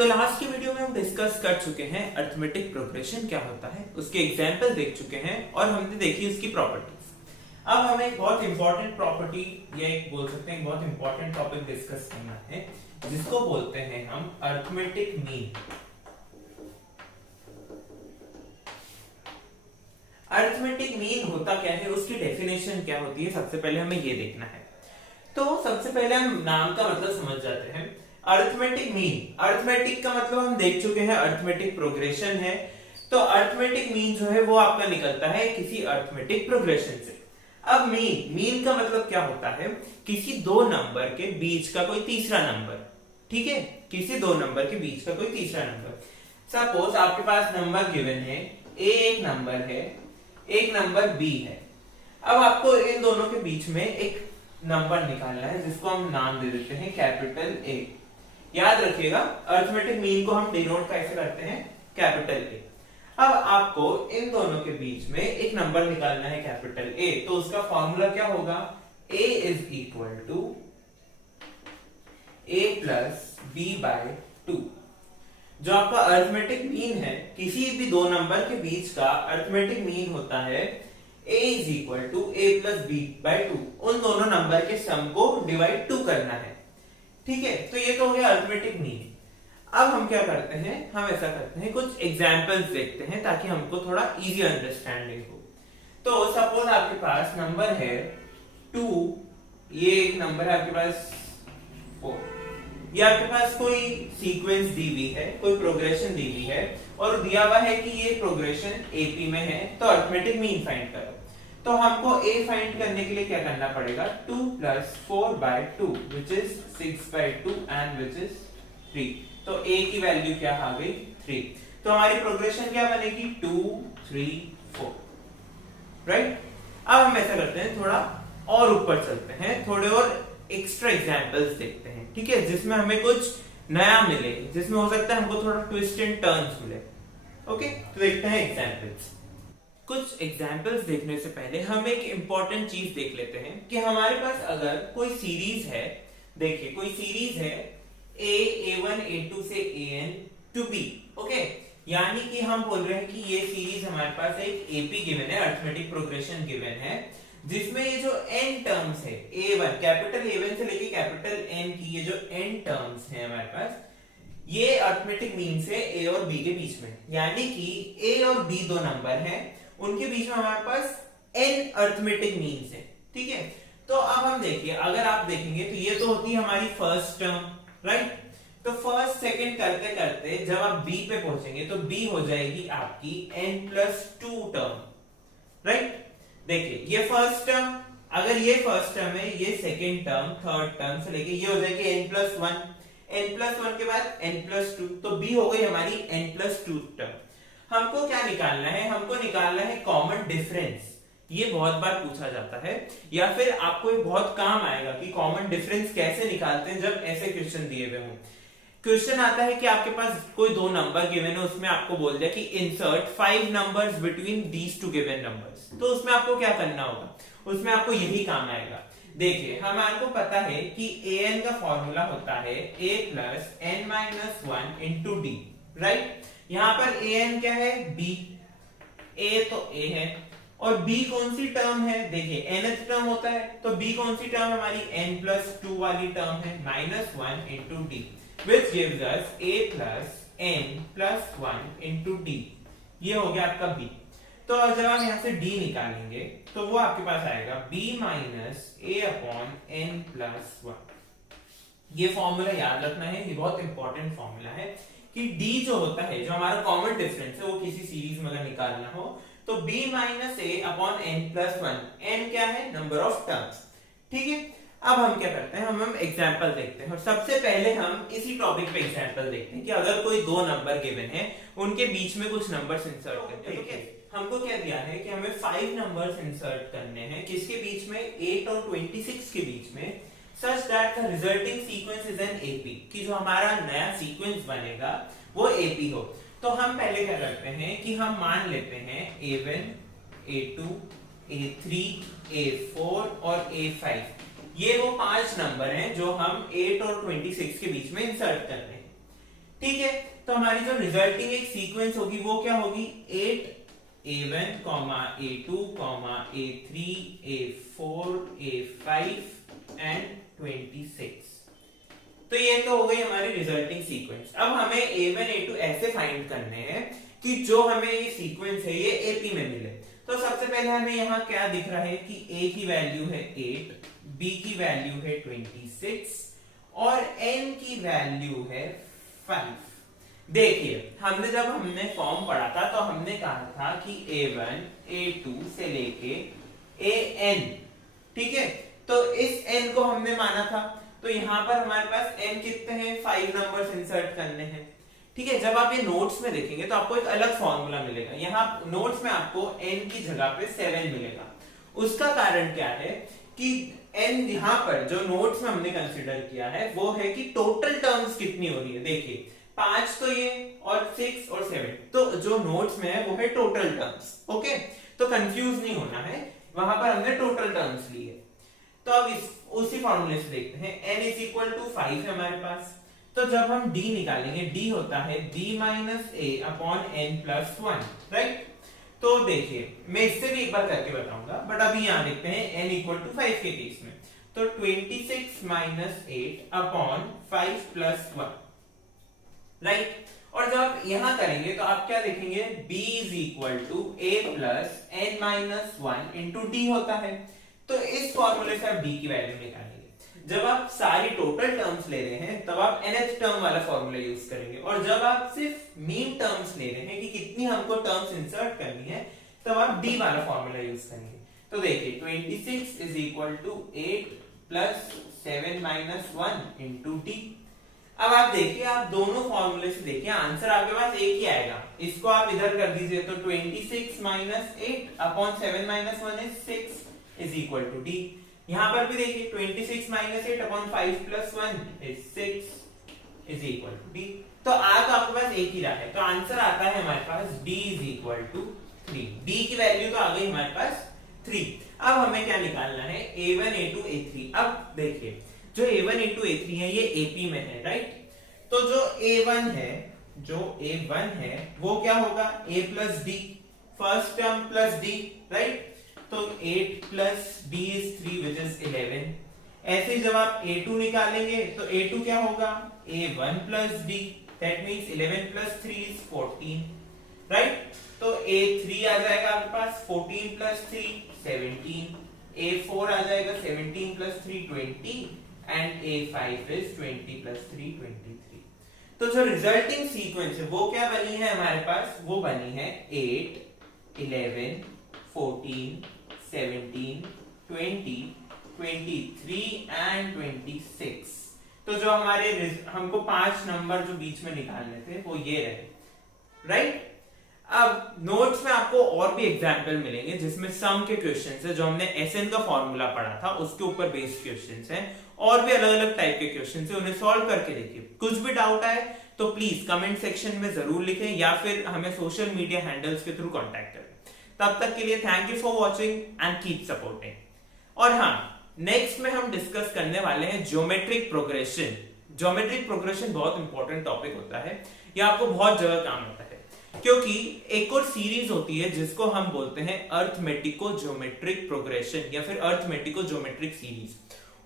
तो लास्ट की वीडियो में हम डिस्कस कर चुके हैं अरिथमेटिक प्रोग्रेशन क्या होता है, उसके एग्जाम्पल देख चुके हैं और हमने देखी उसकी प्रॉपर्टीज। अब हमें एक बहुत इंपॉर्टेंट प्रॉपर्टी या एक बोल सकते हैं बहुत इंपॉर्टेंट टॉपिक डिस्कस करना है जिसको बोलते हैं हम अरिथमेटिक मीन। अरिथमेटिक मीन होता क्या है, उसकी डेफिनेशन क्या होती है, सबसे पहले हमें ये देखना है। तो सबसे पहले हम नाम का मतलब समझ जाते हैं। अरिथमेटिक मीन, अरिथमेटिक का मतलब हम देख चुके हैं अरिथमेटिक प्रोग्रेशन है। तो अरिथमेटिक मीन जो है वो आपका निकलता है किसी अरिथमेटिक प्रोग्रेशन से। अब मीन का मतलब क्या होता है, किसी दो नंबर के बीच का कोई तीसरा नंबर। ठीक है, किसी दो नंबर के बीच का कोई तीसरा नंबर। सपोज आपके पास नंबर गिवन है, ए एक नंबर है, एक नंबर बी है। अब आपको इन दोनों के बीच में एक नंबर निकालना है जिसको हम नाम दे देते हैं कैपिटल ए। याद रखिएगा अरिथमेटिक मीन को हम डिनोट कैसे करते हैं, कैपिटल ए। अब आपको इन दोनों के बीच में एक नंबर निकालना है कैपिटल ए, तो उसका फॉर्मूला क्या होगा, a is equal to a plus B by 2। जो आपका अरिथमेटिक मीन है, किसी भी दो नंबर के बीच का अरिथमेटिक मीन होता है a is equal to a plus B by 2। उन दोनों नंबर के सम को डिवाइड 2 करना है। ठीक है, तो ये तो हो गया अरिथमेटिक मीन। अब हम क्या करते हैं, हम ऐसा करते हैं कुछ एग्जांपल्स देखते हैं ताकि हमको थोड़ा इजी अंडरस्टैंडिंग हो। तो सपोज आपके पास नंबर है 2, ये एक नंबर है आपके पास 4। ये आपके पास कोई सीक्वेंस दी हुई है, कोई प्रोग्रेशन दी हुई है और दिया हुआ है कि ये प्रोग्रेशन एपी में है, तो अरिथमेटिक मीन फाइंड करो। तो हमको a फाइंड करने के लिए क्या करना पड़ेगा, 2 plus 4 by 2 which is 6 by 2 and which is 3। तो a की वैल्यू क्या आ गई, 3। तो हमारी प्रोग्रेशन क्या बनेगी, 2 3 4। राइट। अब हम ऐसा करते हैं, थोड़ा और ऊपर चलते हैं, थोड़े और एक्स्ट्रा एग्जांपल्स देखते हैं। ठीक है, जिसमें हमें कुछ नया मिले, जिसमें हो सकता है हमको थोड़ा ट्विस्ट एंड टर्न्स मिले। ओके, तो देखते हैं एग्जांपल्स। कुछ एग्जाम्पल्स देखने से पहले हम एक इंपॉर्टेंट चीज देख लेते हैं कि हमारे पास अगर कोई सीरीज है, देखिए कोई सीरीज है a1 a2 से an to b। ओके, यानी कि हम बोल रहे हैं कि ये सीरीज हमारे पास एक एपी गिवन है, अरिथमेटिक प्रोग्रेशन गिवन है, जिसमें ये जो n टर्म्स है, a1 कैपिटल a1 से लेके कैपिटल n की ये जो n टर्म्स है हमारे पास, ये अरिथमेटिक मीन से a और b के बीच में, यानी कि a और b दो नंबर हैं, उनके बीच में हमारे पास n अरिथमेटिक मीन्स है। ठीक है, तो अब हम देखिए, अगर आप देखेंगे तो ये तो होती है हमारी फर्स्ट टर्म, राइट। तो फर्स्ट सेकंड करते करते जब आप b पे पहुंचेंगे तो b हो जाएगी आपकी n+2 टर्म, राइट। देखिए ये फर्स्ट टर्म, अगर ये फर्स्ट टर्म है, ये सेकंड टर्म, थर्ड टर्म से लेके ये हो जाएगी n+1, n+1 के बाद n+2, तो b हो गई हमारी n+2 टर्म। हमको क्या निकालना है, हमको निकालना है कॉमन डिफरेंस। ये बहुत बार पूछा जाता है या फिर आपको ये बहुत काम आएगा कि कॉमन डिफरेंस कैसे निकालते हैं जब ऐसे क्वेश्चन दिए हुए हों। क्वेश्चन आता है कि आपके पास कोई दो नंबर गिवन है, उसमें आपको बोल दिया कि insert 5 numbers between these two given numbers. तो उसमें आपको क्या करना होगा, उसमें आपको यही काम आएगा। देखिए हमारे को पता है कि an का फॉर्मूला होता है a plus n-1 into D, right. यहां पर an क्या है, b, a तो a है और b कौन सी टर्म है, देखिए nth टर्म होता है, तो b कौन सी टर्म हमारी n+2 वाली टर्म है, -1 into D, which gives us a plus n+1 into D. ये हो गया आपका b। तो जब आप यहां से d निकालेंगे तो वो आपके पास आएगा b minus a upon n+1। ये फॉर्मूला याद रखना है, ये बहुत इंपॉर्टेंट फॉर्मूला है कि d जो होता है, जो हमारा कॉमन डिफरेंस है, वो किसी सीरीज में अगर निकालना हो तो b minus a upon n+1। n क्या है, नंबर ऑफ टर्म्स। ठीक है, अब हम क्या करते हैं, हम एग्जांपल देखते हैं और सबसे पहले हम इसी टॉपिक पे एग्जांपल देखते हैं कि अगर कोई दो नंबर गिवन है, उनके बीच में कुछ नंबर्स इंसर्ट करते हैं। ठीक है, हमको क्या दिया है कि हमें 5 नंबर्स इंसर्ट करने हैं, किसके बीच में, 8 और 26 के बीच में, such that the resulting sequence is an AP, कि जो हमारा नया सीक्वेंस बनेगा वो AP हो। तो हम पहले क्या करते हैं कि हम मान लेते हैं A1, A2, A3, A4 और A5। ये वो 5 नंबर हैं जो हम 8 और 26 के बीच में इंसर्ट कर रहे हैं। ठीक है, तो हमारी जो रिजल्टिंग एक सीक्वेंस होगी वो क्या होगी, 8 A1, A2, A3, A4, A5 and 26। तो ये तो हो गई हमारी रिजल्टिंग सीक्वेंस। अब हमें A1 A2 ऐसे फाइंड करने हैं कि जो हमें ये सीक्वेंस है ये AP में मिले। तो सबसे पहले हमें यहाँ क्या दिख रहा है कि A की वैल्यू है 8, B की वैल्यू है 26 और N की वैल्यू है 5। देखिए जब हमने फॉर्म पढ़ा था तो हमने कहा था कि A1 A2 से लेके AN, ठीक है, तो इस N को हमने माना था। तो यहाँ पर हमारे पास N कितने हैं, 5 नंबर्स इंसर्ट करने हैं, ठीक है। जब आप ये नोट्स में देखेंगे तो आपको एक अलग फॉर्मूला मिलेगा, यहाँ नोट्स में आपको N की जगह पे 7 मिलेगा। उसका कारण क्या है कि N यहाँ पर जो नोट्स में हमने कंसीडर किया है वो है कि टोटल टर्म्स कितनी हो रही है। देखिए 5 तो ये और 6 और 7, तो जो नोट्स में है वो है टोटल टर्म्स। ओके, तो कंफ्यूज नहीं होना है, वहां पर हमने टोटल टर्म्स ली है। तो अब उसी फॉर्मूले से देखते हैं, n इज इक्वल टू 5 है हमारे पास। तो जब हम d निकालेंगे, d होता है b minus a upon n plus 1, right. तो देखिए मैं इससे भी एक बार करके बताऊंगा, बट अभी यहां देखते हैं n इक्वल टू 5 के केस में। तो 26 माइनस 8 अपॉन 5 प्लस 1, राइट। और जब आप यहां करेंगे तो आप क्या देखेंगे, b is equal to a plus n minus 1 into D होता है। तो इस फॉर्मूले से आप d की वैल्यू निकालेंगे। जब आप सारी टोटल टर्म्स ले रहे हैं तब आप nth टर्म वाला फॉर्मूला यूज करेंगे, और जब आप सिर्फ मीन टर्म्स ले रहे हैं कि कितनी हमको टर्म्स इंसर्ट करनी है तब आप d वाला फॉर्मूला यूज करेंगे। तो देखिए 26 is equal to 8 plus 7 minus 1 into D. अब आप देखिए, आप दोनों फॉर्मूले से देखिए आंसर आपके पास एक ही आएगा। इसको आप इधर कर दीजिए तो 26 minus 8 upon 7 minus 1 is 6 is equal to D. यहाँ पर भी देखिए 26 minus 8 upon 5 plus 1 is 6 is equal to D. तो आपके पास एक ही रहा है, तो आंसर आता है हमारे पास d is equal to 3। d की वैल्यू तो आ गई हमारे पास 3। अब हमें क्या निकालना है, a1 a2 a3। अब देखिए जो a1 a2 a3 है ये AP में है, राइट। तो जो a1 है वो क्या होगा, a plus D, first term plus D, right. तो 8 plus d is 3 which is 11। ऐसे जब आप a2 निकालेंगे तो a2 क्या होगा, a1 plus d, that means 11 plus 3 is 14, right. तो a3 आ जाएगा आपके पास 14 प्लस 3 17, a4 आ जाएगा 17 plus 3 20 and a5 is 20 plus 3 23। तो जो रिजल्टिंग सीक्वेंस है वो क्या बनी है हमारे पास, वो बनी है 8 11 14 17 20 23 एंड 26। तो जो हमारे हमको 5 नंबर जो बीच में निकालने थे वो ये रहे, राइट। अब नोट्स में आपको और भी एग्जाम्पल मिलेंगे जिसमें सम के क्वेश्चंस है, जो हमने एसएन का फॉर्मूला पढ़ा था उसके ऊपर बेस्ड क्वेश्चंस हैं, और भी अलग अलग टाइप के क्वेश्चंस हैं, उन्हें सॉल्व करके देखिए। कुछ भी डाउट आए तो प्लीज कमेंट सेक्शन में जरूर लिखें या फिर हमें सोशल मीडिया हैंडल्स के थ्रू कांटेक्ट करें। तब तक के लिए thank you for watching and keep supporting. और हाँ, नेक्स्ट में हम डिस्कस करने वाले हैं ज्योमेट्रिक प्रोग्रेशन। ज्योमेट्रिक प्रोग्रेशन बहुत इंपॉर्टेंट टॉपिक होता है, यह आपको बहुत जगह काम आता है, क्योंकि एक और सीरीज होती है जिसको हम बोलते हैं अर्थमेटिको ज्योमेट्रिक प्रोग्रेशन या फिर अर्थमेटिको ज्योमेट्रिक सीरीज।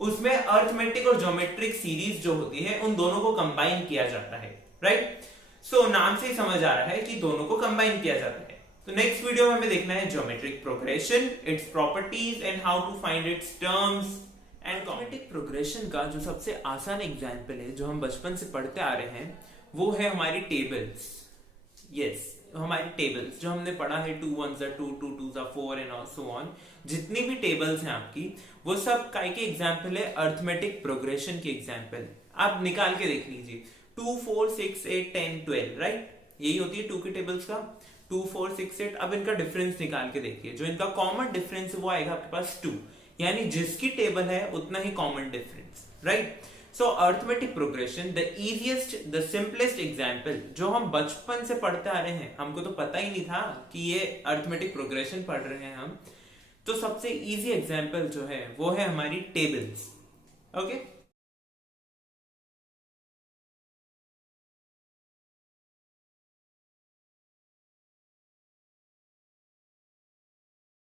उसमें अर्थमेटिक और ज्योमेट्रिक सीरीज जो होती है उन दोनों को कंबाइन किया जाता है, राइट। सो नाम से ही समझ आ रहा है कि दोनों को कंबाइन किया जाता है। तो नेक्स्ट वीडियो में हमें देखना है geometric progression, its properties and how to find its terms and geometric progression का जो सबसे आसान एग्जांपल है जो हम बचपन से पढ़ते आ रहे हैं वो है हमारी टेबल्स। यस, हमारी टेबल्स जो हमने पढ़ा है 2 1s are 2 2 2s are 4 and so on। जितनी भी टेबल्स हैं आपकी वो सब काय के एग्जांपल है, अर्थमेटिक प्रोग्रेशन के एग्जांपल। आप निकाल के देख लीजिए 2 4 6 8 10 12, राइट। यही होती है 2 की टेबल्स का 2 4 6 8। अब इनका डिफरेंस निकाल के देखिए, जो इनका कॉमन डिफरेंस है वो आएगा आपके पास 2, यानी जिसकी टेबल है उतना ही common difference, right. So arithmetic progression the easiest the simplest example जो हम बचपन से पढ़ते आ रहे हैं, हमको तो पता ही नहीं था कि ये अर्थमेटिक प्रोग्रेशन पढ़ रहे हैं हम। तो सबसे इजी एग्जांपल जो है वो है हमारी टेबल्स। ओके